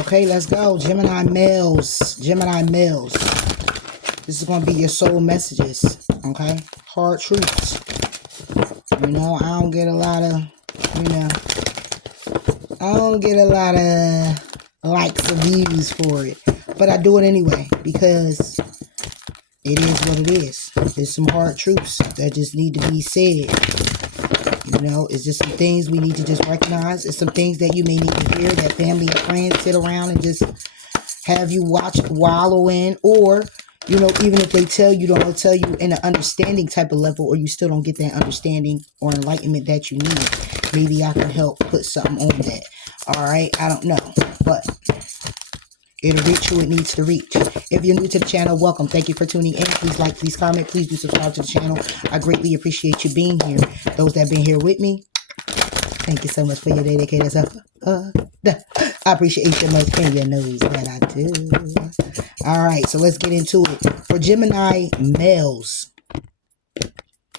Okay, let's go. Gemini males. Gemini males. This is going to be your soul messages. Okay? Hard truths. You know, I don't get a lot of, I don't get a lot of likes or views for it. But I do it anyway because it is what it is. There's some hard truths that just need to be said. You know, it's just some things we need to just recognize. It's some things that you may need to hear that family and friends sit around and just have you wallow in, or, you know, even if they tell you, they'll tell you in an understanding type of level, or you still don't get that understanding or enlightenment that you need. Maybe I can help put something on that. All right, I don't know, but it'll reach who it needs to reach. If you're new to the channel, welcome. Thank you for tuning in. Please like, please comment, please do subscribe to the channel. I greatly appreciate you being here. Those that have been here with me, thank you so much for your dedicated self. I appreciate you much, and you knows that I do. All right, so let's get into it. For Gemini males,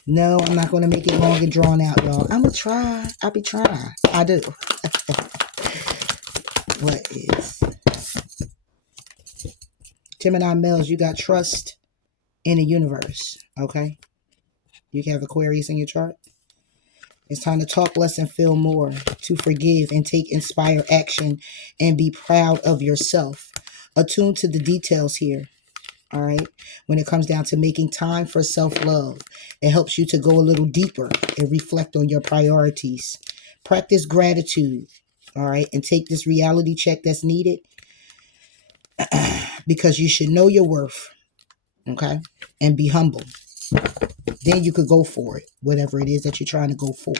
no, I'm not going to make it long and drawn out, y'all. I'm going to try. I'll be trying. I do. What is Gemini males? You got trust in the universe, okay? You can have Aquarius in your chart. It's time to talk less and feel more, to forgive and take inspired action and be proud of yourself. Attune to the details here, all right? When it comes down to making time for self-love, it helps you to go a little deeper and reflect on your priorities. Practice gratitude, all right? And take this reality check that's needed because you should know your worth, okay? And be humble. Then you could go for it, whatever it is that you're trying to go for.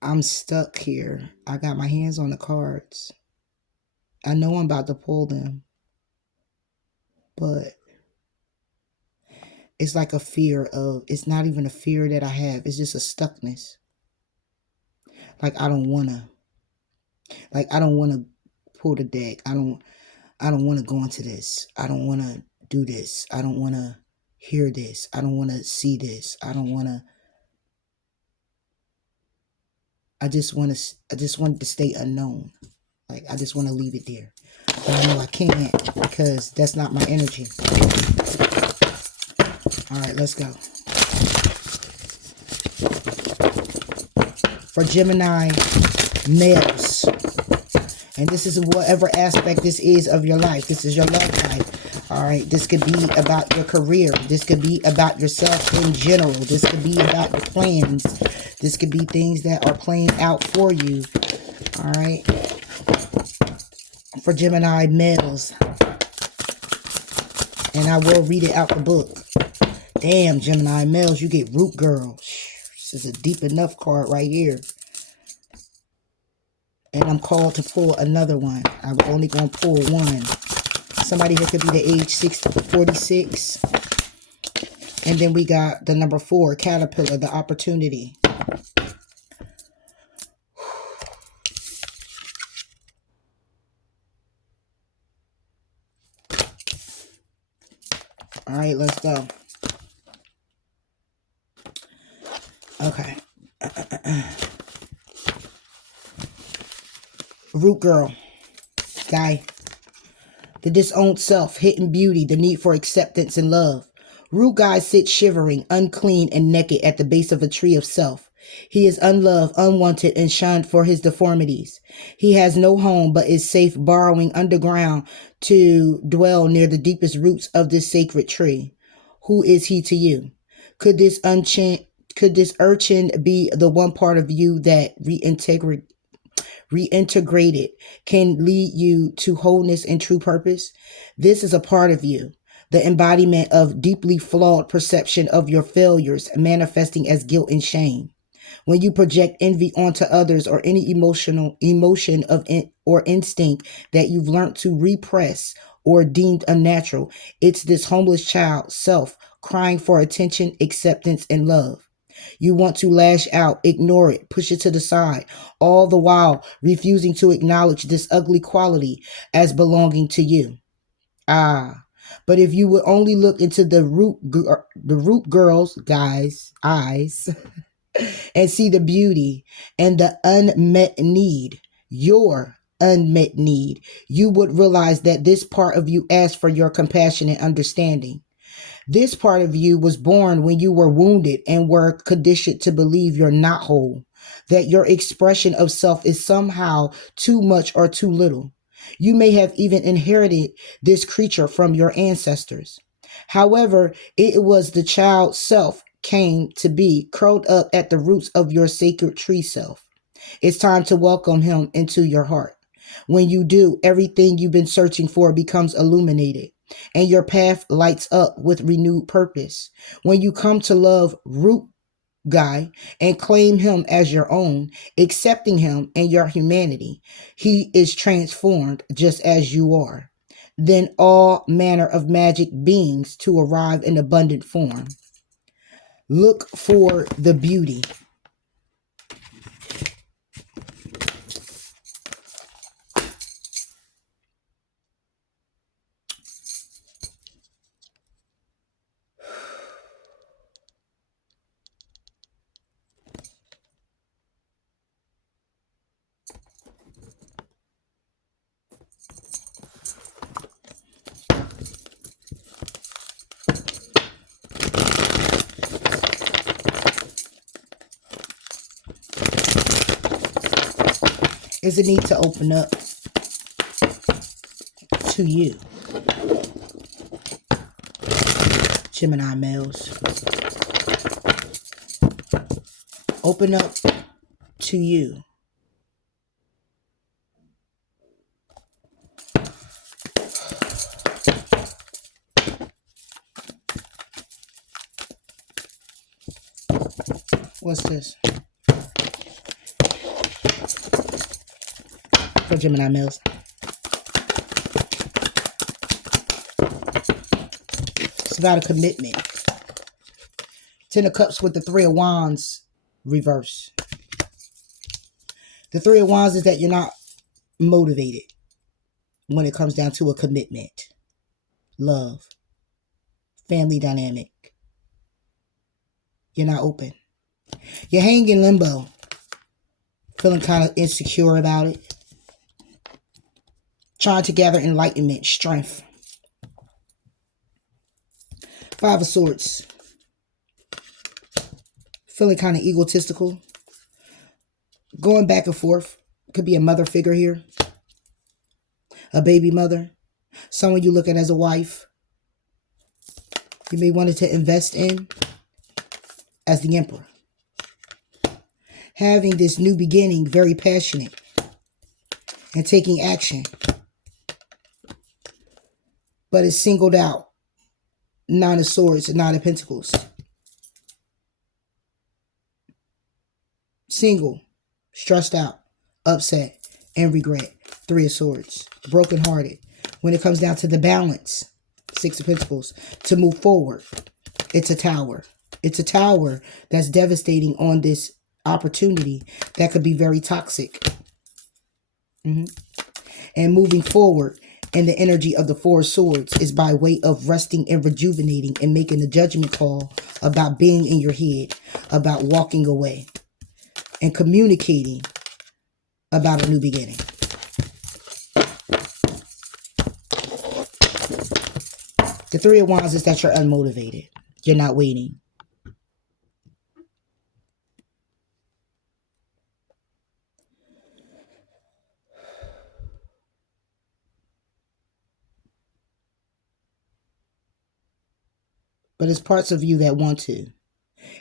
I'm stuck here. I got my hands on the cards. I know I'm about to pull them, but it's like a fear of, it's not even a fear that I have. It's just a stuckness. Like I don't want to pull the deck. I don't want to go into this. I don't want to do this. I don't want to hear this. I don't want to see this. I just want to stay unknown. Like I just want to leave it there. But I know I can't because that's not my energy. All right, let's go. For Gemini males, and this is whatever aspect this is of your life. This is your love life. All right, this could be about your career. This could be about yourself in general. This could be about your plans. This could be things that are playing out for you. All right. For Gemini males, and I will read it out the book. Damn, Gemini males, you get Root Girl. This is a deep enough card right here. And I'm called to pull another one. I'm only going to pull one. Somebody here could be the age 46. And then we got the number 4, Caterpillar, the opportunity. All right, let's go. Okay. Root Girl. Guy. The disowned self, hidden beauty, the need for acceptance and love. Root guy sits shivering, unclean and naked at the base of a tree of self. He is unloved, unwanted, and shunned for his deformities. He has no home but is safe burrowing underground to dwell near the deepest roots of this sacred tree. Who is he to you? Could this urchin be the one part of you that reintegrated can lead you to wholeness and true purpose? This is a part of you, the embodiment of deeply flawed perception of your failures manifesting as guilt and shame. When you project envy onto others or any emotion or instinct that you've learned to repress or deemed unnatural, it's this homeless child self crying for attention, acceptance, and love. You want to lash out, ignore it, push it to the side, all the while refusing to acknowledge this ugly quality as belonging to you. Ah, but if you would only look into the root girl's guys' eyes and see the beauty and the unmet need, your unmet need, you would realize that this part of you asked for your compassion and understanding. This part of you was born when you were wounded and were conditioned to believe you're not whole, that your expression of self is somehow too much or too little. You may have even inherited this creature from your ancestors. However, it was the child self came to be curled up at the roots of your sacred tree self. It's time to welcome him into your heart. When you do, everything you've been searching for becomes illuminated and your path lights up with renewed purpose. When you come to love Root Guy and claim him as your own, accepting him and your humanity, he is transformed just as you are. Then all manner of magic beings to arrive in abundant form. Look for the beauty. Is a need to open up to you. Gemini males. Open up to you. What's this? For Gemini males. It's about a commitment. Ten of Cups with the Three of Wands reverse. The Three of Wands is that you're not motivated when it comes down to a commitment, love, family dynamic. You're not open. You're hanging in limbo, feeling kind of insecure about it, trying to gather enlightenment, strength. Five of Swords. Feeling kind of egotistical. Going back and forth. Could be a mother figure here. A baby mother. Someone you look at as a wife. You may want to invest in as the Emperor. Having this new beginning, very passionate. And taking action. But it's singled out. Nine of Swords and Nine of Pentacles. Single, stressed out, upset, and regret. Three of Swords. Brokenhearted. When it comes down to the balance, Six of Pentacles. To move forward, it's a tower. It's a tower that's devastating on this opportunity that could be very toxic. And moving forward, and the energy of the Four of Swords is by way of resting and rejuvenating and making a judgment call about being in your head, about walking away, and communicating about a new beginning. The Three of Wands is that you're unmotivated. You're not waiting. But it's parts of you that want to.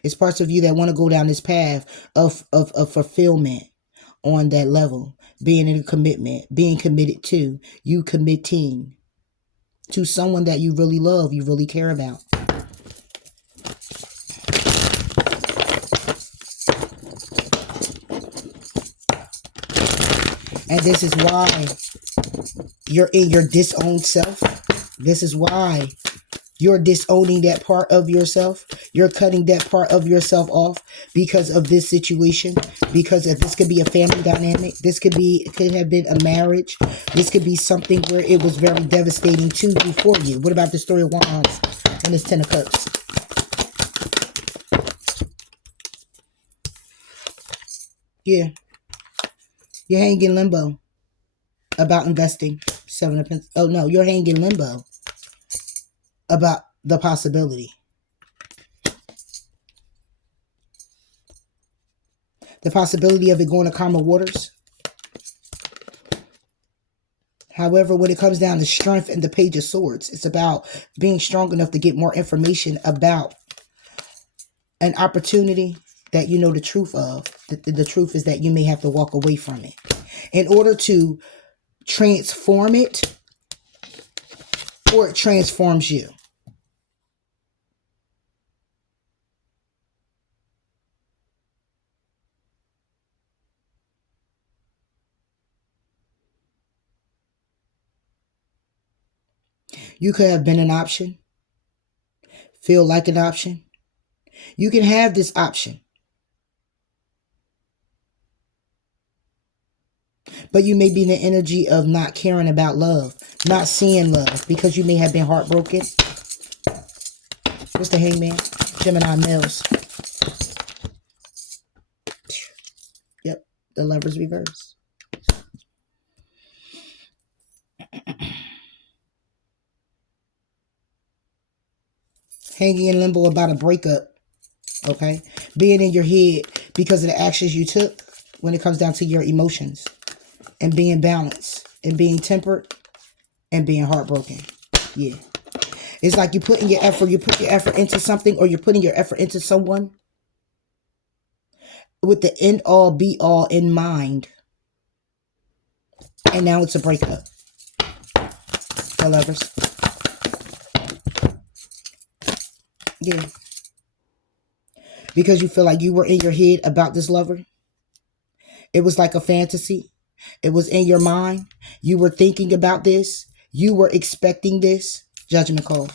It's parts of you that want to go down this path of fulfillment on that level. Being in a commitment. Being committed to. You committing to someone that you really love. You really care about. And this is why you're in your disowned self. This is why you're disowning that part of yourself. You're cutting that part of yourself off because of this situation, because of this could be a family dynamic. This could have been a marriage. This could be something where it was very devastating to you for you. What about the story of Wands and this Ten of Cups? Yeah. You're hanging limbo about investing. Seven of Pentacles. Oh, no. You're hanging limbo about the possibility. The possibility of it going to calmer waters. However, when it comes down to strength and the Page of Swords, it's about being strong enough to get more information about an opportunity that you know the truth of. The truth is that you may have to walk away from it. In order to transform it, or it transforms you. You could have been an option, feel like an option. You can have this option, but you may be in the energy of not caring about love, not seeing love, because you may have been heartbroken. What's the Hangman? Gemini males. Yep, the Lover's reverse. Hanging in limbo about a breakup. Okay? Being in your head because of the actions you took when it comes down to your emotions. And being balanced. And being tempered. And being heartbroken. Yeah. It's like you put your effort into something, or you're putting your effort into someone with the end all be all in mind. And now it's a breakup. The Lovers. Yeah. Because you feel like you were in your head about this lover. It was like a fantasy. It was in your mind. You were thinking about this. You were expecting this. Judgment call.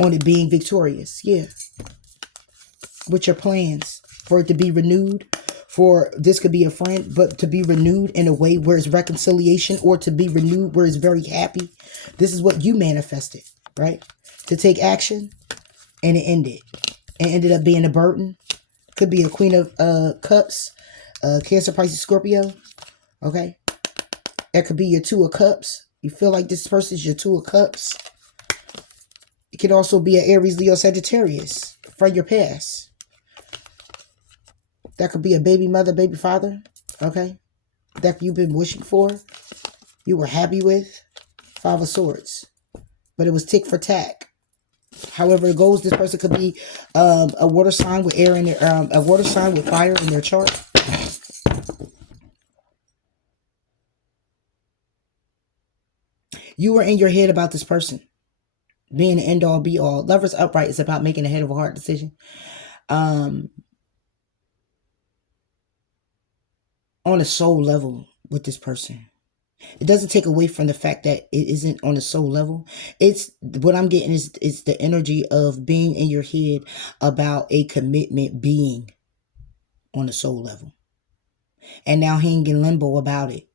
On it being victorious. Yeah. With your plans. For it to be renewed. For this could be a friend. But to be renewed in a way where it's reconciliation. Or to be renewed where it's very happy. This is what you manifested. Right? To take action. And it ended. And ended up being a burden. Could be a Queen of Cups. Cancer, Pisces, Scorpio. Okay. That could be your Two of Cups. You feel like this person is your Two of Cups. It could also be an Aries, Leo, Sagittarius from your past. That could be a baby mother, baby father. Okay. That you've been wishing for. You were happy with. Five of Swords. But it was tick for tack. However it goes, this person could be a water sign with air in their, a water sign with fire in their chart. You were in your head about this person being the end all be all. Lovers upright is about making a head of a heart decision. On a soul level with this person. It doesn't take away from the fact that it isn't on a soul level. It's what I'm getting is the energy of being in your head about a commitment being on a soul level. And now hanging in limbo about it.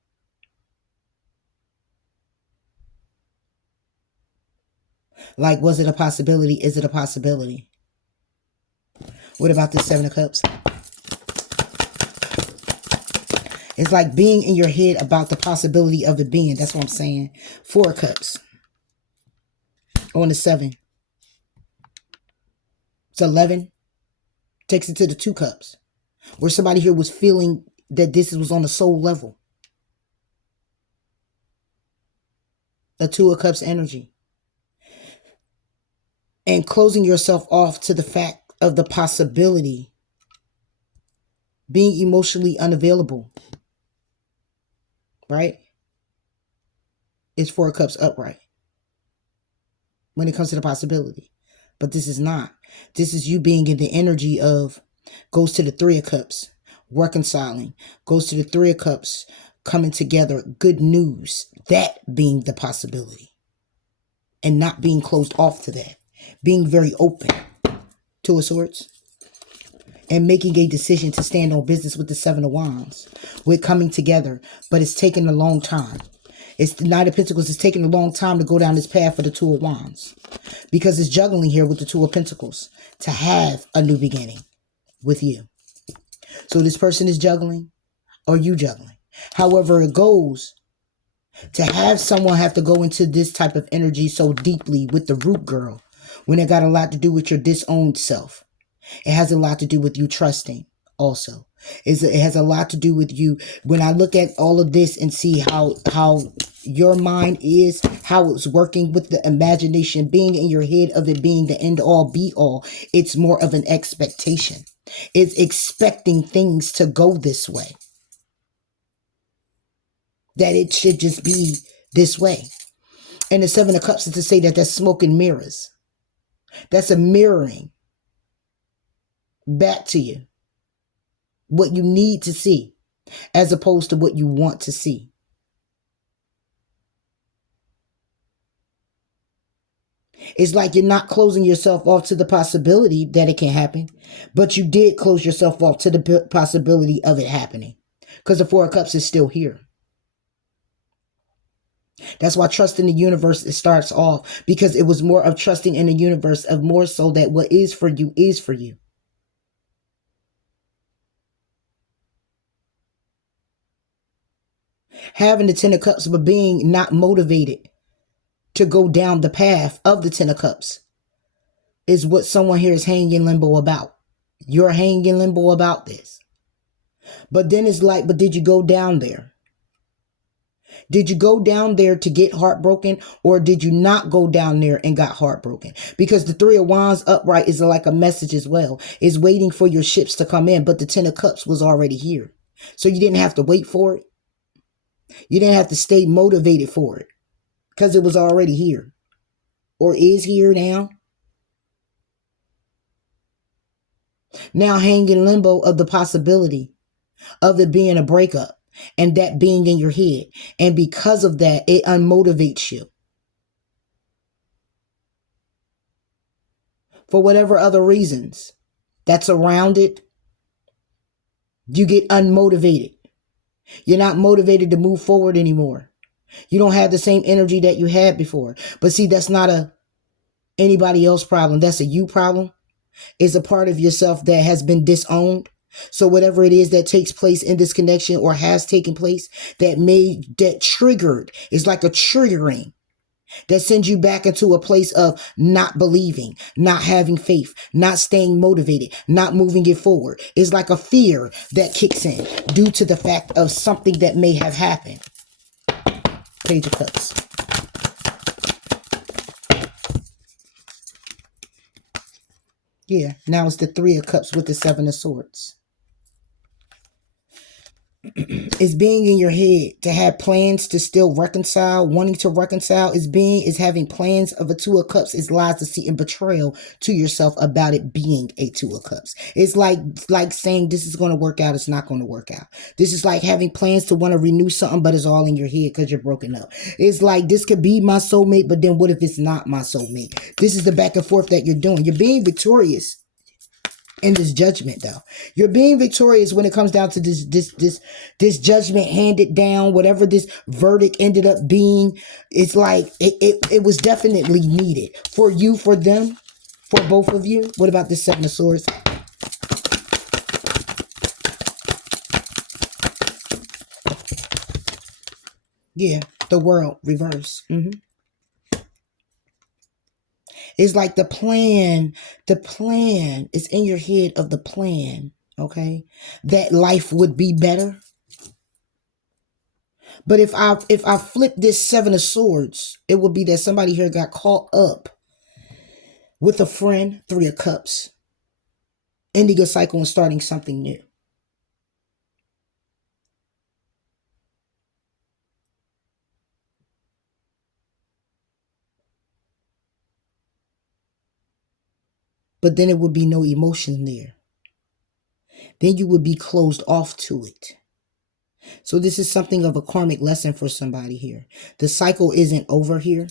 Like, was it a possibility? Is it a possibility? What about the Seven of Cups? It's like being in your head about the possibility of it being. That's what I'm saying. Four of Cups. On the 7. It's 11. Takes it to the 2 Cups. Where somebody here was feeling that this was on a soul level. The 2 of Cups energy. And closing yourself off to the fact of the possibility. Being emotionally unavailable. Right? It's 4 of Cups upright. When it comes to the possibility. But this is not. This is you being in the energy of, goes to the 3 of Cups, reconciling, goes to the 3 of Cups, coming together, good news, that being the possibility, and not being closed off to that. being very open. Two of Swords. And making a decision to stand on business with the Seven of Wands. With coming together. But it's taken a long time. It's the Knight of Pentacles. It's taking a long time to go down this path for the Two of Wands. Because it's juggling here with the Two of Pentacles. To have a new beginning with you. So this person is juggling. Or you juggling. However it goes. To have someone have to go into this type of energy so deeply with the root girl. When it got a lot to do with your disowned self. It has a lot to do with you trusting also. It has a lot to do with you. When I look at all of this and see how your mind is, how it's working with the imagination being in your head of it being the end all be all, it's more of an expectation. It's expecting things to go this way. That it should just be this way. And the Seven of Cups is to say that that's smoke and mirrors. That's a mirroring back to you what you need to see as opposed to what you want to see. It's like you're not closing yourself off to the possibility that it can happen, but you did close yourself off to the possibility of it happening because the Four of Cups is still here. That's why trust in the universe, it starts off because it was more of trusting in the universe of more so that what is for you is for you. Having the Ten of Cups, but being not motivated to go down the path of the Ten of Cups is what someone here is hanging in limbo about. You're hanging in limbo about this. But then it's like, but did you go down there? Did you go down there to get heartbroken, or did you not go down there and got heartbroken? Because the Three of Wands upright is like a message as well. It's waiting for your ships to come in, but the Ten of Cups was already here. So you didn't have to wait for it. You didn't have to stay motivated for it because it was already here or is here now. Now hang in limbo of the possibility of it being a breakup and that being in your head. And because of that, it unmotivates you. For whatever other reasons that's around it, you get unmotivated. You're not motivated to move forward anymore. You don't have the same energy that you had before. But see, that's not a anybody else problem. That's a you problem. It's a part of yourself that has been disowned. So whatever it is that takes place in this connection or has taken place that triggered, is like a triggering that sends you back into a place of not believing, not having faith, not staying motivated, not moving it forward. It's like a fear that kicks in due to the fact of something that may have happened. Page of Cups. Yeah, now it's the Three of Cups with the Seven of Swords. Is being in your head to have plans to still reconcile, wanting to reconcile. Is having plans of a Two of Cups. Is lies, deceit, and betrayal to yourself about it being a Two of Cups. It's like saying this is going to work out. It's not going to work out. This is like having plans to want to renew something, but it's all in your head because you're broken up. It's like this could be my soulmate, but then what if it's not my soulmate? This is the back and forth that you're doing. You're being victorious in this judgment, though. You're being victorious when it comes down to this judgment handed down, whatever this verdict ended up being. It's like it was definitely needed for you, for them, for both of you. What about this Seven of Swords? Yeah, the World reverse. It's like the plan is in your head of the plan, okay? That life would be better. But if I flip this Seven of Swords, it would be that somebody here got caught up with a friend, Three of Cups, ending a cycle and starting something new. But then it would be no emotion there. Then you would be closed off to it. So this is something of a karmic lesson for somebody here. The cycle isn't over here.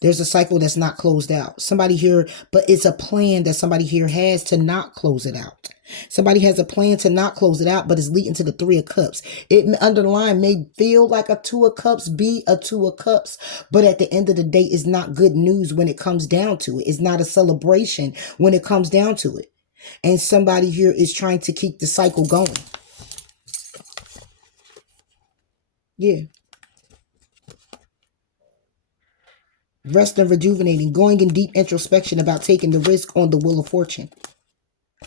There's a cycle that's not closed out. Somebody here, but it's a plan that somebody here has to not close it out. Somebody has a plan to not close it out, but it's leading to the Three of Cups. It underlying may feel like a Two of Cups, be a Two of Cups, but at the end of the day, it's not good news when it comes down to it. It's not a celebration when it comes down to it. And somebody here is trying to keep the cycle going. Yeah. Rest and rejuvenating, going in deep introspection about taking the risk on the Wheel of Fortune.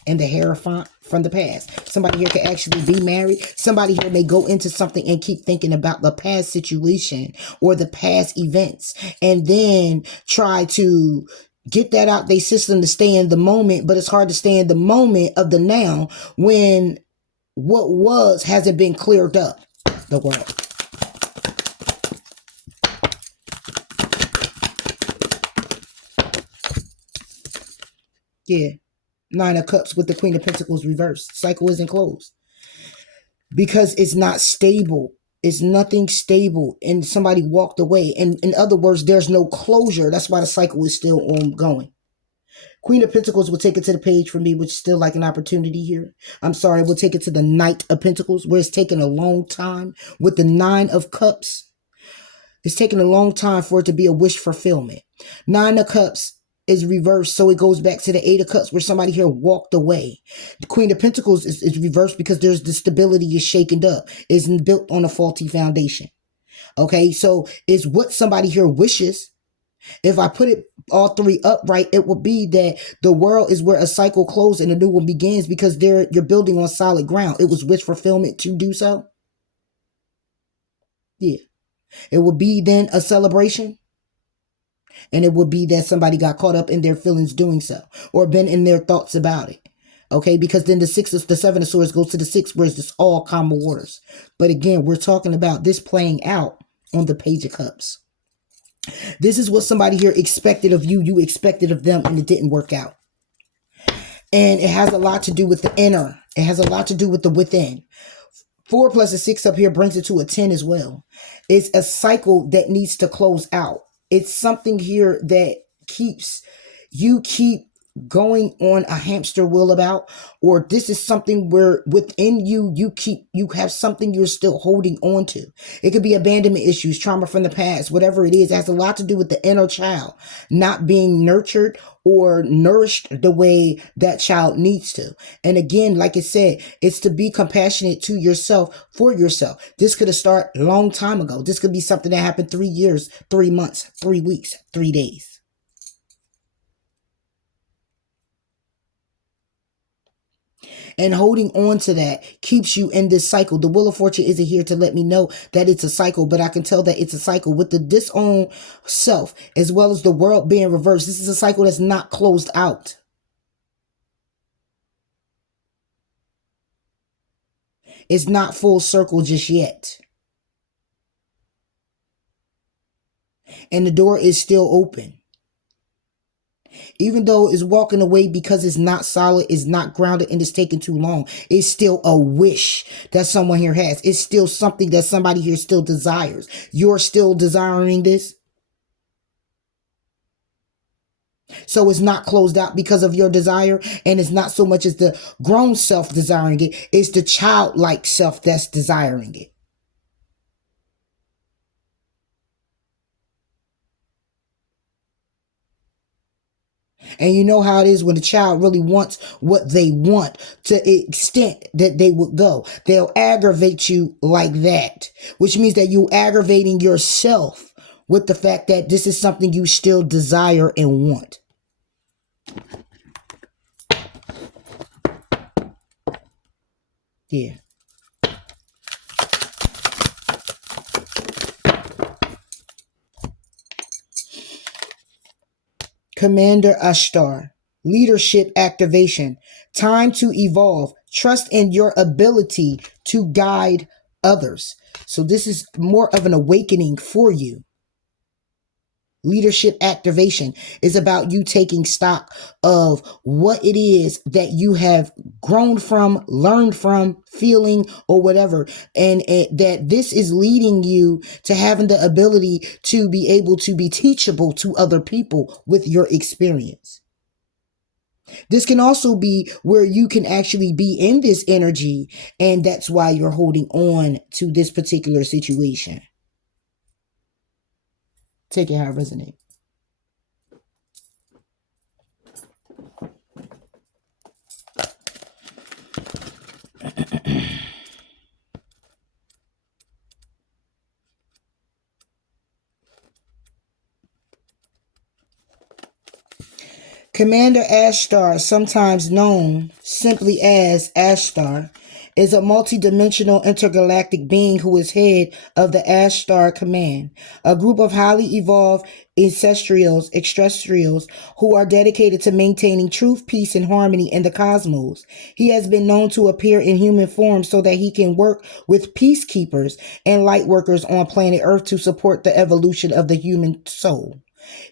And the Hierophant from the past. Somebody here could actually be married. Somebody here may go into something and keep thinking about the past situation or the past events, and then try to get that out their system to stay in the moment. But it's hard to stay in the moment of the now when what was hasn't been cleared up. The world. Yeah. Nine of Cups with the Queen of Pentacles reversed. Cycle isn't closed. Because it's not stable. It's nothing stable. And somebody walked away. And in other words, there's no closure. That's why the cycle is still ongoing. Queen of Pentacles will take it to the page for me, which is still like an opportunity here. I'm sorry, we'll take it to the Knight of Pentacles, where it's taken a long time. With the Nine of Cups, it's taken a long time for it to be a wish fulfillment. Nine of Cups is reversed, so it goes back to the Eight of Cups where somebody here walked away. The Queen of Pentacles is reversed because there's the stability is shaken up. It's built on a faulty foundation. Okay, so it's what somebody here wishes. If I put it all three upright, it will be that the world is where a cycle closes and a new one begins, because you're building on solid ground. It was wish fulfillment to do so. Yeah. It would be then a celebration. And it would be that somebody got caught up in their feelings doing so, or been in their thoughts about it. Okay, because then the Seven of Swords goes to the Six, where it's just all calm waters. But again, we're talking about this playing out on the Page of Cups. This is what somebody here expected of you. You expected of them, and it didn't work out. And it has a lot to do with the inner. It has a lot to do with the within. 4 plus a 6 up here brings it to a 10 as well. It's a cycle that needs to close out. It's something here that you keep going on a hamster wheel about, or this is something where within you have something you're still holding on to. It could be abandonment issues, trauma from the past, whatever it is. It has a lot to do with the inner child not being nurtured or nourished the way that child needs to. And again, like I said, it's to be compassionate to yourself, for yourself. This could have started a long time ago. This could be something that happened 3 years, 3 months, 3 weeks, 3 days. And holding on to that keeps you in this cycle. The Wheel of Fortune isn't here to let me know that it's a cycle, but I can tell that it's a cycle with the disowned self, as well as the world being reversed. This is a cycle that's not closed out. It's not full circle just yet. And the door is still open. Even though it's walking away because it's not solid, it's not grounded, and it's taking too long, it's still a wish that someone here has. It's still something that somebody here still desires. You're still desiring this. So it's not closed out because of your desire, and it's not so much as the grown self desiring it, it's the childlike self that's desiring it. And you know how it is when the child really wants what they want, to the extent that they would go. They'll aggravate you like that, which means that you're aggravating yourself with the fact that this is something you still desire and want. Yeah. Commander Ashtar. Leadership activation. Time to evolve. Trust in your ability to guide others. So this is more of an awakening for you. Leadership activation is about you taking stock of what it is that you have grown from, learned from, feeling, or whatever. And that this is leading you to having the ability to be able to be teachable to other people with your experience. This can also be where you can actually be in this energy, and that's why you're holding on to this particular situation. Take it how it resonates. Commander Ashtar, sometimes known simply as Ashtar, is a multidimensional intergalactic being who is head of the Ashtar Command, a group of highly evolved extraterrestrials who are dedicated to maintaining truth, peace, and harmony in the cosmos. He has been known to appear in human form so that he can work with peacekeepers and light workers on planet Earth to support the evolution of the human soul.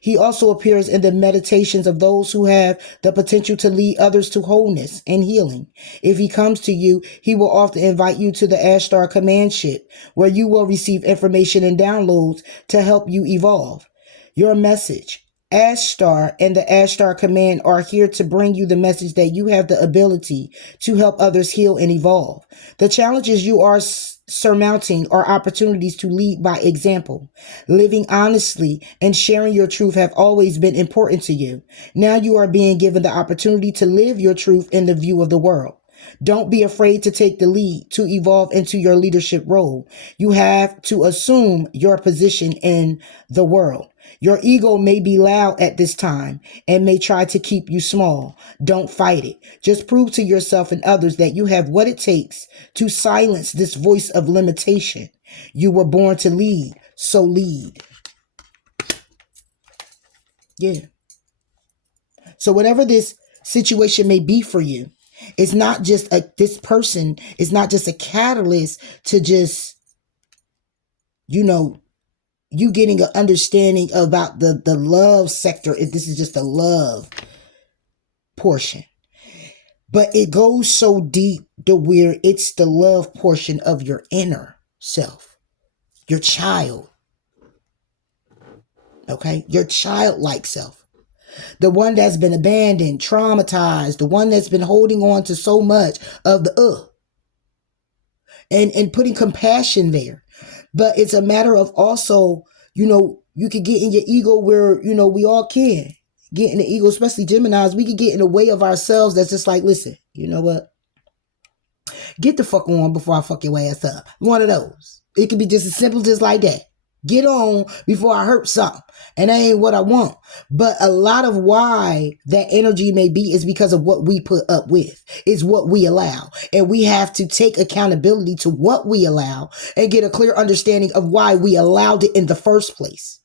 He also appears in the meditations of those who have the potential to lead others to wholeness and healing. If he comes to you, he will often invite you to the Ashtar command ship, where you will receive information and downloads to help you evolve. Your message. Ashtar and the Ashtar Command are here to bring you the message that you have the ability to help others heal and evolve. The challenges you are surmounting are opportunities to lead by example. Living honestly and sharing your truth have always been important to you. Now you are being given the opportunity to live your truth in the view of the world. Don't be afraid to take the lead to evolve into your leadership role. You have to assume your position in the world. Your ego may be loud at this time and may try to keep you small. Don't fight it. Just prove to yourself and others that you have what it takes to silence this voice of limitation. You were born to lead, so lead. Yeah. So whatever this situation may be for you, it's not just this person is not just a catalyst to just, you getting an understanding about the love sector. If this is just a love portion, but it goes so deep to where it's the love portion of your inner self, your child. Okay, your childlike self, the one that's been abandoned, traumatized, the one that's been holding on to so much of the and putting compassion there. But it's a matter of also, you could get in your ego where, we all can get in the ego, especially Geminis. We could get in the way of ourselves. That's just like, listen, you know what? Get the fuck on before I fuck your ass up. One of those. It could be just as simple just like that. Get on before I hurt something. And that ain't what I want. But a lot of why that energy may be is because of what we put up with. It's what we allow. And we have to take accountability to what we allow and get a clear understanding of why we allowed it in the first place.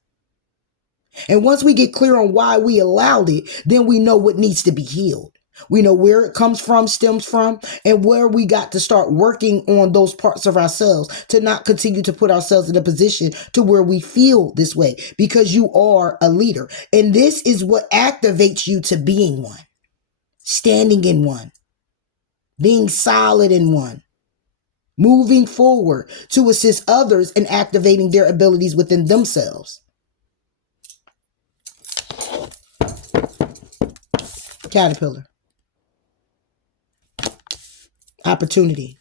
And once we get clear on why we allowed it, then we know what needs to be healed. We know where it comes from, stems from, and where we got to start working on those parts of ourselves to not continue to put ourselves in a position to where we feel this way, because you are a leader. And this is what activates you to being one, standing in one, being solid in one, moving forward to assist others in activating their abilities within themselves. Caterpillar. Opportunity.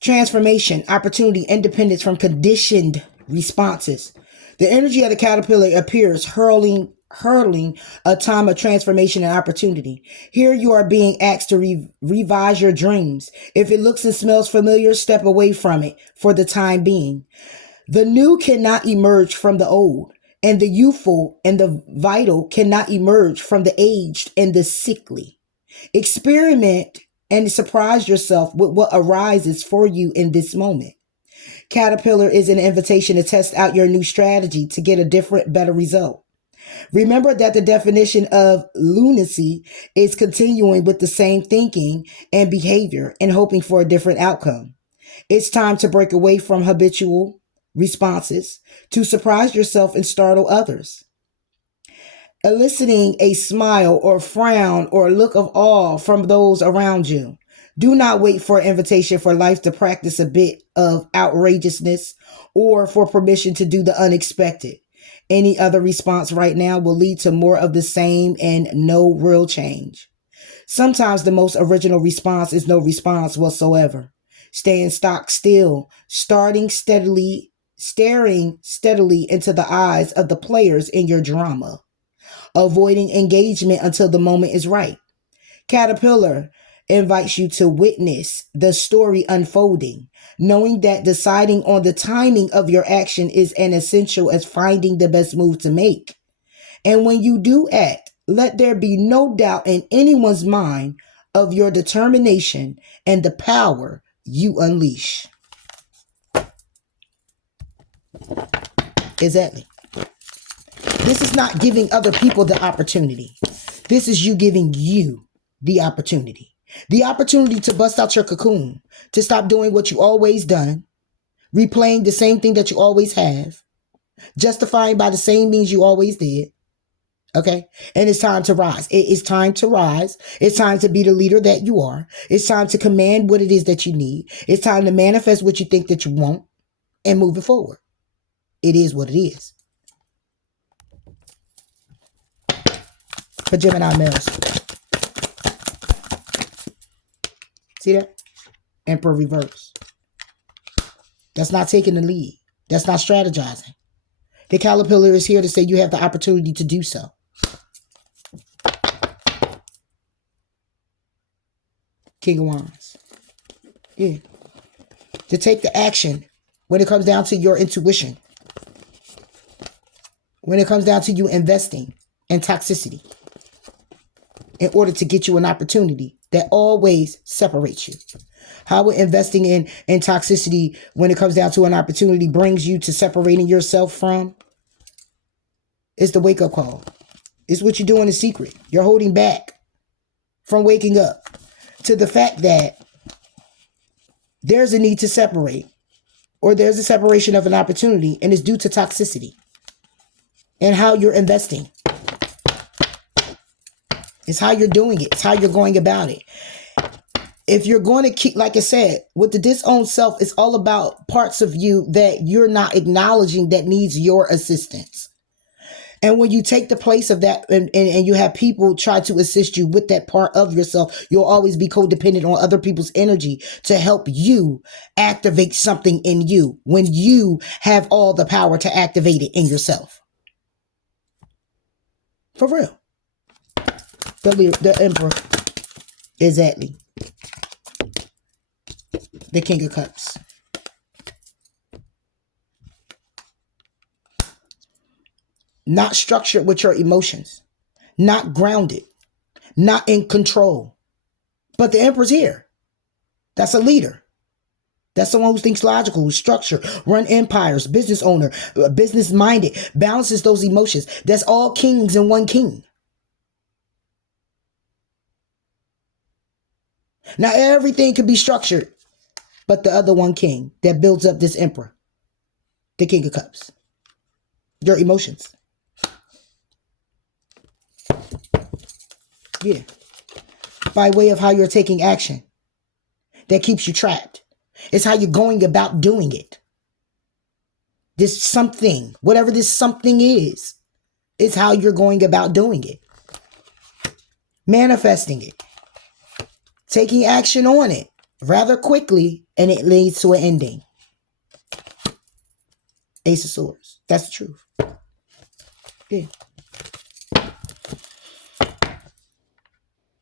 Transformation, opportunity, independence from conditioned responses. The energy of the caterpillar appears hurling a time of transformation and opportunity. Here you are being asked to revise your dreams. If it looks and smells familiar, step away from it for the time being. The new cannot emerge from the old, and the youthful and the vital cannot emerge from the aged and the sickly. Experiment and surprise yourself with what arises for you in this moment. Caterpillar is an invitation to test out your new strategy to get a different, better result. Remember that the definition of lunacy is continuing with the same thinking and behavior and hoping for a different outcome. It's time to break away from habitual responses to surprise yourself and startle others. Eliciting a smile or frown or look of awe from those around you. Do not wait for an invitation for life to practice a bit of outrageousness or for permission to do the unexpected. Any other response right now will lead to more of the same and no real change. Sometimes the most original response is no response whatsoever. Staying stock still, staring steadily into the eyes of the players in your drama. Avoiding engagement until the moment is right. Caterpillar invites you to witness the story unfolding, knowing that deciding on the timing of your action is as essential as finding the best move to make. And when you do act, let there be no doubt in anyone's mind of your determination and the power you unleash. Exactly. This is not giving other people the opportunity. This is you giving you the opportunity. The opportunity to bust out your cocoon, to stop doing what you always done, replaying the same thing that you always have, justifying by the same means you always did. Okay? And it's time to rise. It is time to rise. It's time to be the leader that you are. It's time to command what it is that you need. It's time to manifest what you think that you want and move it forward. It is what it is. For Gemini males. See that? Emperor reverse. That's not taking the lead. That's not strategizing. The caterpillar is here to say you have the opportunity to do so. King of Wands. Yeah. To take the action when it comes down to your intuition. When it comes down to you investing in toxicity. In order to get you an opportunity that always separates you. How would investing in toxicity when it comes down to an opportunity brings you to separating yourself from? It's the wake-up call. It's what you're doing in secret. You're holding back from waking up to the fact that there's a need to separate, or there's a separation of an opportunity, and it's due to toxicity and how you're investing. It's how you're doing it. It's how you're going about it. If you're going to keep, like I said, with the disowned self, it's all about parts of you that you're not acknowledging that needs your assistance. And when you take the place of that and you have people try to assist you with that part of yourself, you'll always be codependent on other people's energy to help you activate something in you when you have all the power to activate it in yourself. For real. The Emperor. Exactly. The King of Cups. Not structured with your emotions. Not grounded. Not in control. But the Emperor's here. That's a leader. That's someone who thinks logical, who's structured, run empires, business owner, business minded, balances those emotions. That's all kings in one king. Now everything can be structured, but the other one king that builds up this emperor, the King of Cups, your emotions. Yeah. By way of how you're taking action that keeps you trapped. It's how you're going about doing it. This something, whatever this something is how you're going about doing it. Manifesting it. Taking action on it rather quickly, and it leads to an ending. Ace of Swords. That's the truth. Yeah.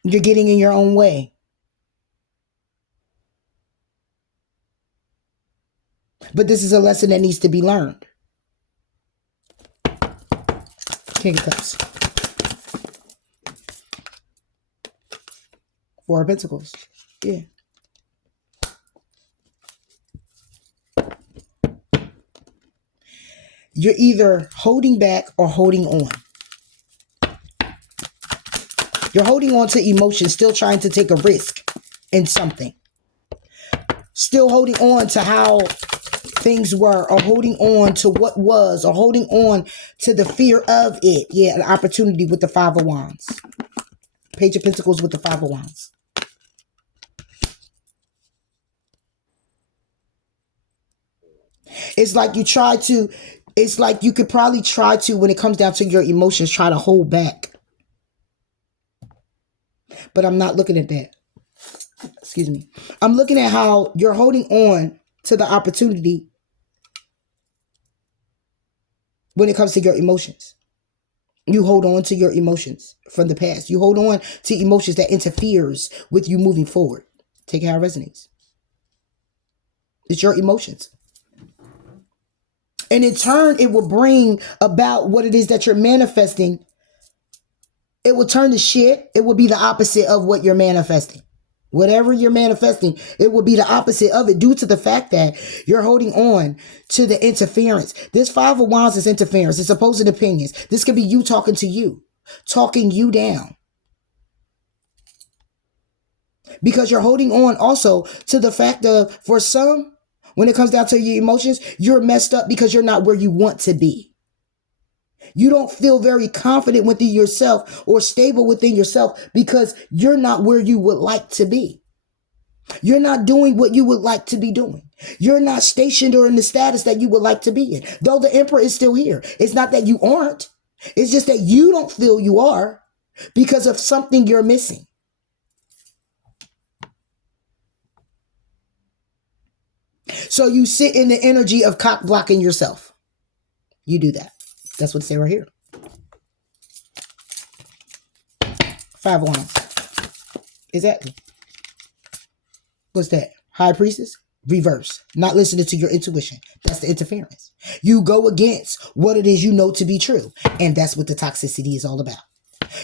You're getting in your own way. But this is a lesson that needs to be learned. King of Cups. Four of Pentacles. Yeah. You're either holding back or holding on. You're holding on to emotions, still trying to take a risk in something. Still holding on to how things were, or holding on to what was, or holding on to the fear of it. Yeah, an opportunity with the Five of Wands. Page of Pentacles with the Five of Wands. It's like it's like you could probably try to, when it comes down to your emotions, try to hold back. But I'm not looking at that. Excuse me. I'm looking at how you're holding on to the opportunity when it comes to your emotions. You hold on to your emotions from the past. You hold on to emotions that interferes with you moving forward. Take it how it resonates. It's your emotions. And in turn, it will bring about what it is that you're manifesting. It will turn to shit. It will be the opposite of what you're manifesting. Whatever you're manifesting, it will be the opposite of it due to the fact that you're holding on to the interference. This Five of Wands is interference. It's opposing opinions. This could be you talking to you, talking you down. Because you're holding on also to the fact of, for some, when it comes down to your emotions, you're messed up because you're not where you want to be. You don't feel very confident within yourself or stable within yourself because you're not where you would like to be. You're not doing what you would like to be doing. You're not stationed or in the status that you would like to be in. Though the Emperor is still here. It's not that you aren't. It's just that you don't feel you are because of something you're missing. So you sit in the energy of cock blocking yourself. You do that. That's what it's saying right here. Five of Wands. Exactly. What's that? High Priestess? Reverse. Not listening to your intuition. That's the interference. You go against what it is you know to be true. And that's what the toxicity is all about.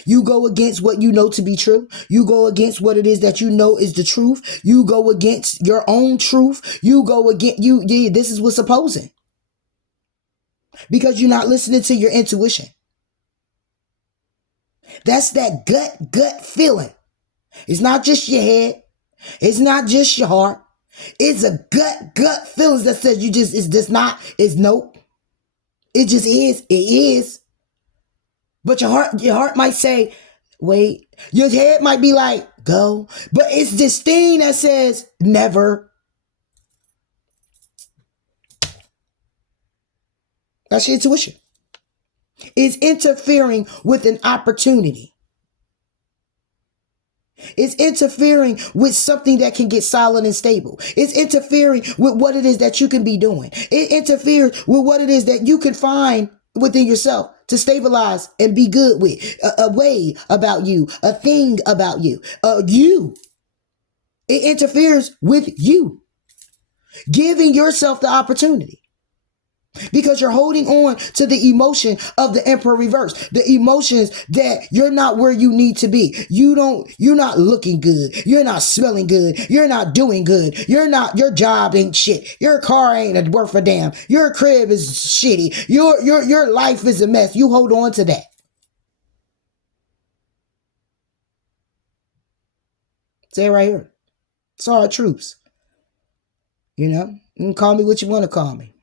You go against what you know to be true. You go against what it is that you know is the truth. You go against your own truth. You go against this is what's opposing. Because you're not listening to your intuition. That's that gut feeling. It's not just your head. It's not just your heart. It's a gut feelings that says it's nope. It just is. It is. But your heart might say, wait. Your head might be like, go. But it's this thing that says, never. That's your intuition. It's interfering with an opportunity. It's interfering with something that can get solid and stable. It's interfering with what it is that you can be doing. It interferes with what it is that you can find within yourself to stabilize and be good with. A way about you, a thing about you, you. It interferes with you. Giving yourself the opportunity. Because you're holding on to the emotion of the Emperor reverse. The emotions that you're not where you need to be. You're not looking good. You're not smelling good. You're not doing good. Your job ain't shit. Your car ain't worth a damn. Your crib is shitty. Your life is a mess. You hold on to that. Say it right here. It's our truths. You can call me what you want to call me.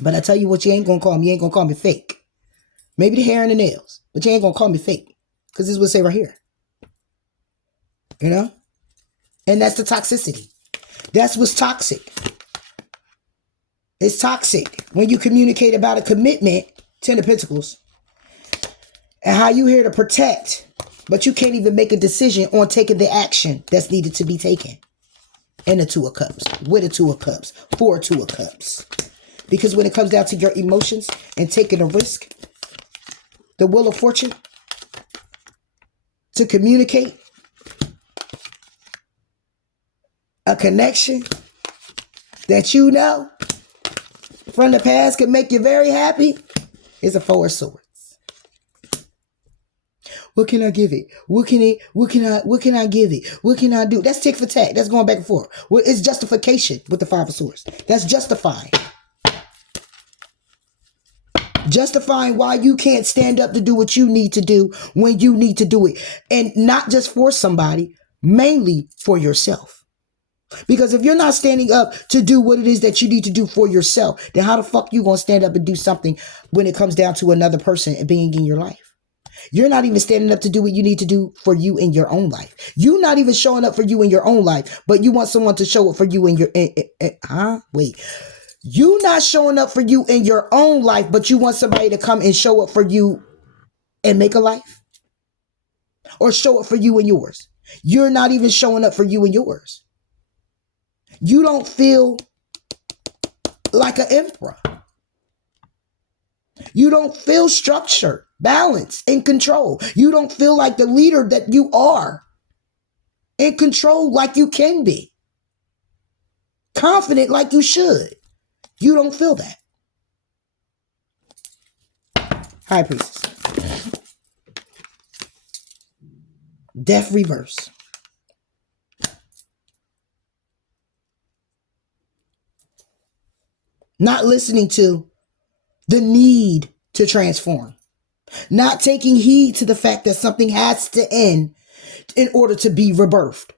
But I tell you what you ain't going to call me. You ain't going to call me fake. Maybe the hair and the nails. But you ain't going to call me fake. Because this is what it say right here. And that's the toxicity. That's what's toxic. It's toxic when you communicate about a commitment, Ten of Pentacles, and how you here to protect, but you can't even make a decision on taking the action that's needed to be taken. And the Two of Cups. With a Two of Cups. For a Two of Cups. Because when it comes down to your emotions and taking a risk, the Wheel of Fortune, to communicate a connection that you know from the past can make you very happy, is a Four of Swords. What can I give it? What can I give it? What can I do? That's tick for tack. That's going back and forth. Well, it's justification with the Five of Swords. That's justifying. Justifying why you can't stand up to do what you need to do when you need to do it. And not just for somebody, mainly for yourself. Because if you're not standing up to do what it is that you need to do for yourself, then how the fuck you gonna stand up and do something when it comes down to another person and being in your life? You're not even standing up to do what you need to do for you in your own life. You're not even showing up for you in your own life, but you want someone to show up for you in your You not showing up for you in your own life, but you want somebody to come and show up for you and make a life? Or show up for you in yours. You're not even showing up for you in yours. You don't feel like an emperor. You don't feel structured, balanced, in control. You don't feel like the leader that you are. In control like you can be. Confident like you should. You don't feel that. High Priestess. Death reverse. Not listening to the need to transform. Not taking heed to the fact that something has to end in order to be rebirthed.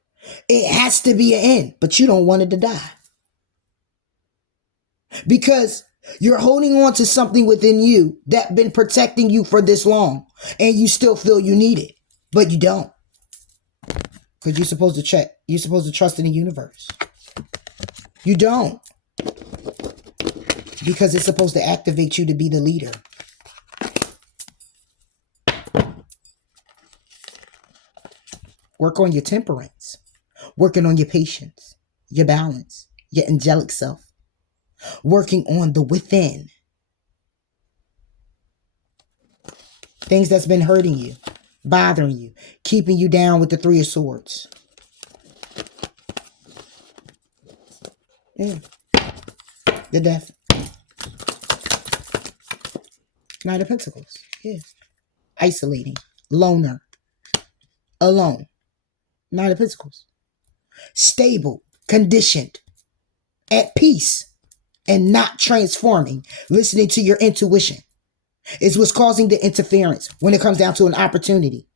It has to be an end, but you don't want it to die. Because you're holding on to something within you that's been protecting you for this long, and you still feel you need it, but you don't. Because you're supposed to check. You're supposed to trust in the universe. You don't. Because it's supposed to activate you to be the leader. Work on your temperance. Working on your patience, your balance, your angelic self. Working on the within. Things that's been hurting you, bothering you, keeping you down with the Three of Swords. Yeah. The Death. Knight of Pentacles. Yeah. Isolating. Loner. Alone. Knight of Pentacles. Stable. Conditioned. At peace. And not transforming. Listening to your intuition. Is what's causing the interference when it comes down to an opportunity.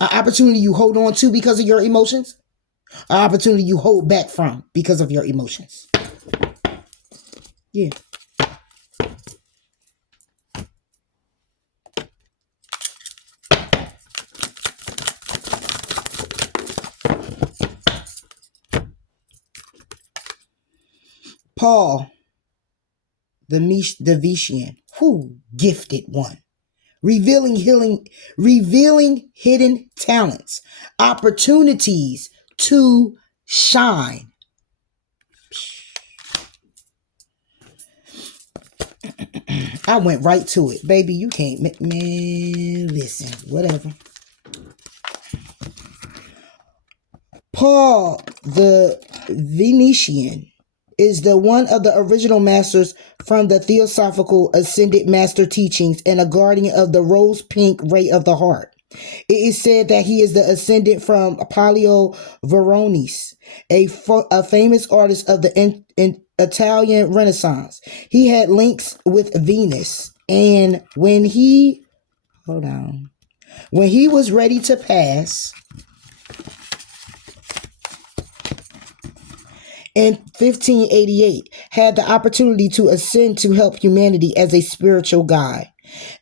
An opportunity you hold on to because of your emotions. An opportunity you hold back from because of your emotions. Yeah. Paul, the Vitian, gifted one. Revealing hidden talents, opportunities to shine. I went right to it. Baby, you can't, man, listen, whatever. Paul, the Venetian, is the one of the original masters from the Theosophical Ascended Master teachings and a guardian of the rose pink ray of the heart. It is said that he is the ascendant from Apollo Veronese, a famous artist of the Italian Renaissance. He had links with Venus, and when he was ready to pass in 1588, had the opportunity to ascend to help humanity as a spiritual guide.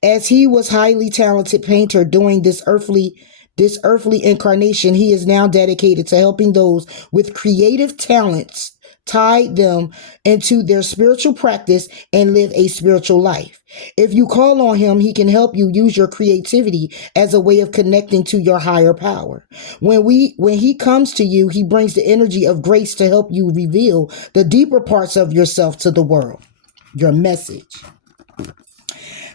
As he was highly talented painter during this earthly incarnation, he is now dedicated to helping those with creative talents tie them into their spiritual practice and live a spiritual life. If you call on him, he can help you use your creativity as a way of connecting to your higher power. When he comes to you, he brings the energy of grace to help you reveal the deeper parts of yourself to the world. Your message.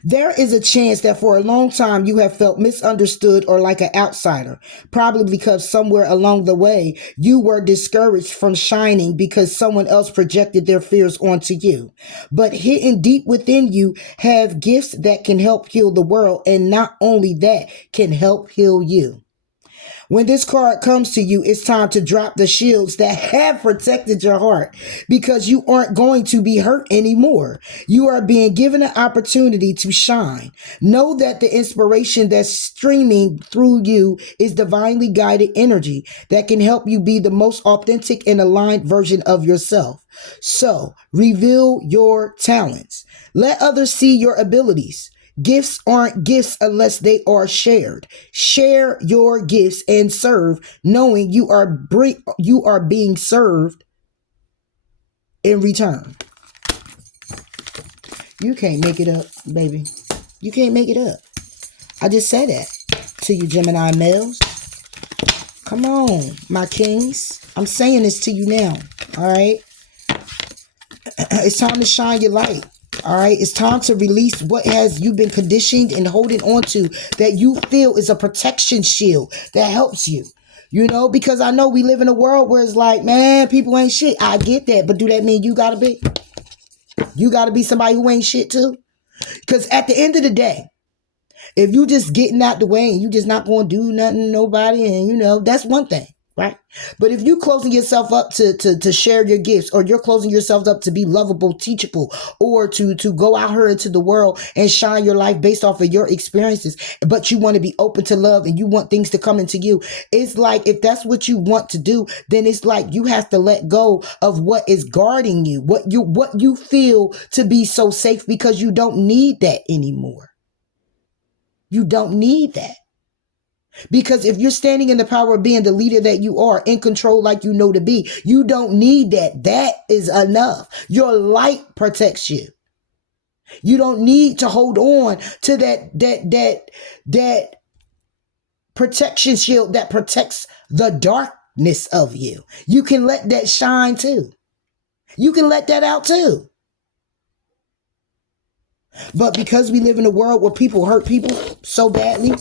There is a chance that for a long time you have felt misunderstood or like an outsider, probably because somewhere along the way you were discouraged from shining because someone else projected their fears onto you. But hidden deep within you have gifts that can help heal the world, and not only that, can help heal you. When this card comes to you, it's time to drop the shields that have protected your heart because you aren't going to be hurt anymore. You are being given an opportunity to shine. Know that the inspiration that's streaming through you is divinely guided energy that can help you be the most authentic and aligned version of yourself. So, reveal your talents. Let others see your abilities. Gifts aren't gifts unless they are shared. Share your gifts and serve, knowing you are being served in return. You can't make it up, baby. You can't make it up. I just said that to you, Gemini males. Come on, my kings. I'm saying this to you now. All right. It's time to shine your light. All right, it's time to release what has you been conditioned and holding on to that you feel is a protection shield that helps you. You know, because I know we live in a world where it's like, man, people ain't shit. I get that, but do that mean you gotta be? You gotta be somebody who ain't shit too? Because at the end of the day, if you just getting out the way and you just not going to do nothing to nobody, and you know, that's one thing, right? But if you closing yourself up to share your gifts, or you're closing yourself up to be lovable, teachable, or to go out here into the world and shine your life based off of your experiences, but you want to be open to love and you want things to come into you, it's like, if that's what you want to do, then it's like you have to let go of what is guarding you, what you feel to be so safe, because you don't need that anymore. You don't need that. Because if you're standing in the power of being the leader that you are, in control like you know to be, you don't need that. That is enough. Your light protects you. You don't need to hold on to that protection shield that protects the darkness of you. You can let that shine too. You can let that out too. But because we live in a world where people hurt people so badly,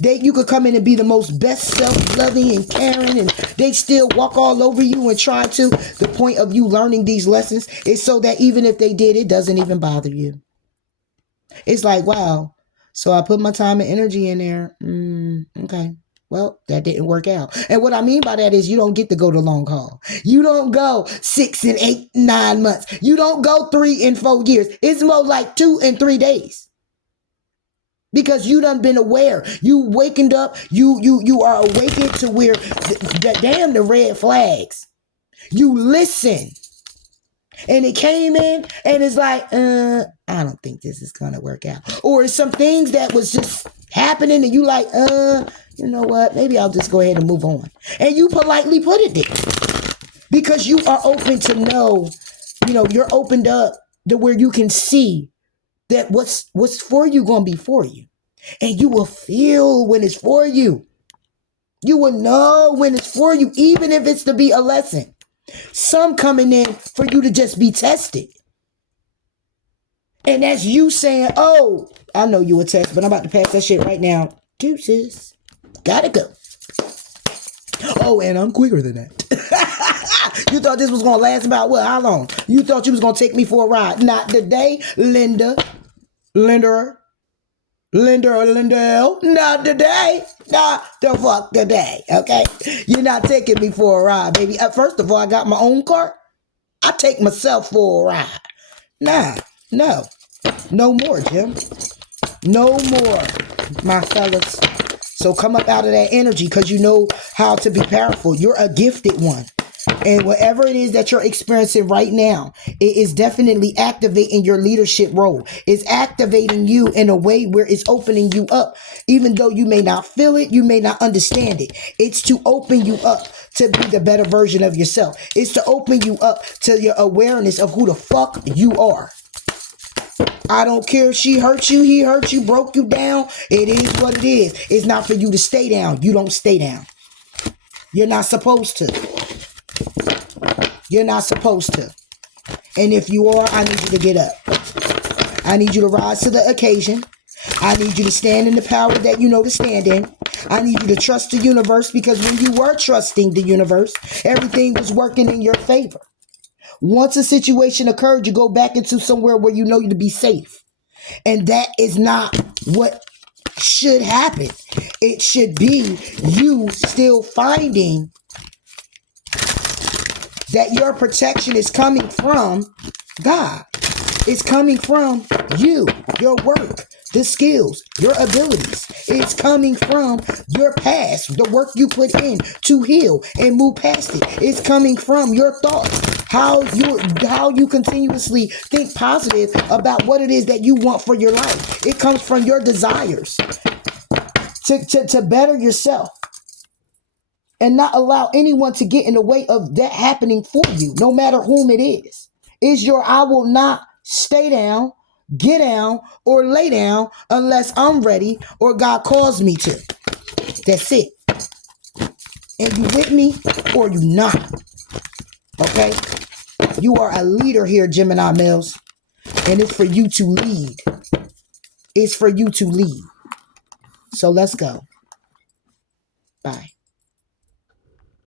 you could come in and be the most best self-loving and caring, and they still walk all over you and try to. The point of you learning these lessons is so that even if they did, it doesn't even bother you. It's like, wow, so I put my time and energy in there. Okay. Well, that didn't work out. And what I mean by that is you don't get to go the long haul. You don't go 6 and 8, 9 months. You don't go 3 and 4 years. It's more like 2 and 3 days. Because you done been aware. You wakened up. You are awakened to where the red flags. You listen. And it came in and it's like, I don't think this is going to work out. Or it's some things that was just happening and you like, you know what? Maybe I'll just go ahead and move on. And you politely put it there. Because you are open to know, you're opened up to where you can see that what's for you going to be for you. And you will feel when it's for you. You will know when it's for you, even if it's to be a lesson. Some coming in for you to just be tested. And that's you saying, oh, I know you a test, but I'm about to pass that shit right now. Deuces. Gotta go. Oh, and I'm quicker than that. You thought this was going to last about what? How long? You thought you was going to take me for a ride. Not today, Linda. Linder or Lindell. Not today. Not the fuck today. Okay? You're not taking me for a ride, baby. First of all, I got my own car. I take myself for a ride. Nah. No. No more, Jim. No more, my fellas. So come up out of that energy because you know how to be powerful. You're a gifted one. And whatever it is that you're experiencing right now, it is definitely activating your leadership role. It's activating you in a way where it's opening you up. Even though you may not feel it, you may not understand it. It's to open you up to be the better version of yourself. It's to open you up to your awareness of who the fuck you are. I don't care if she hurt you, he hurt you, broke you down. It is what it is. It's not for you to stay down. You don't stay down. You're not supposed to. You're not supposed to. And if you are, I need you to get up. I need you to rise to the occasion. I need you to stand in the power that you know to stand in. I need you to trust the universe, because when you were trusting the universe, everything was working in your favor. Once a situation occurred, you go back into somewhere where you know you to be safe. And that is not what should happen. It should be you still finding that your protection is coming from God. It's coming from you, your work, the skills, your abilities. It's coming from your past, the work you put in to heal and move past it. It's coming from your thoughts, how you continuously think positive about what it is that you want for your life. It comes from your desires to better yourself and not allow anyone to get in the way of that happening for you, no matter whom it is. Is your I will not stay down, get down, or lay down unless I'm ready or God calls me to. That's it. And you with me or you not. Okay? You are a leader here, Gemini males. And it's for you to lead. It's for you to lead. So let's go. Bye.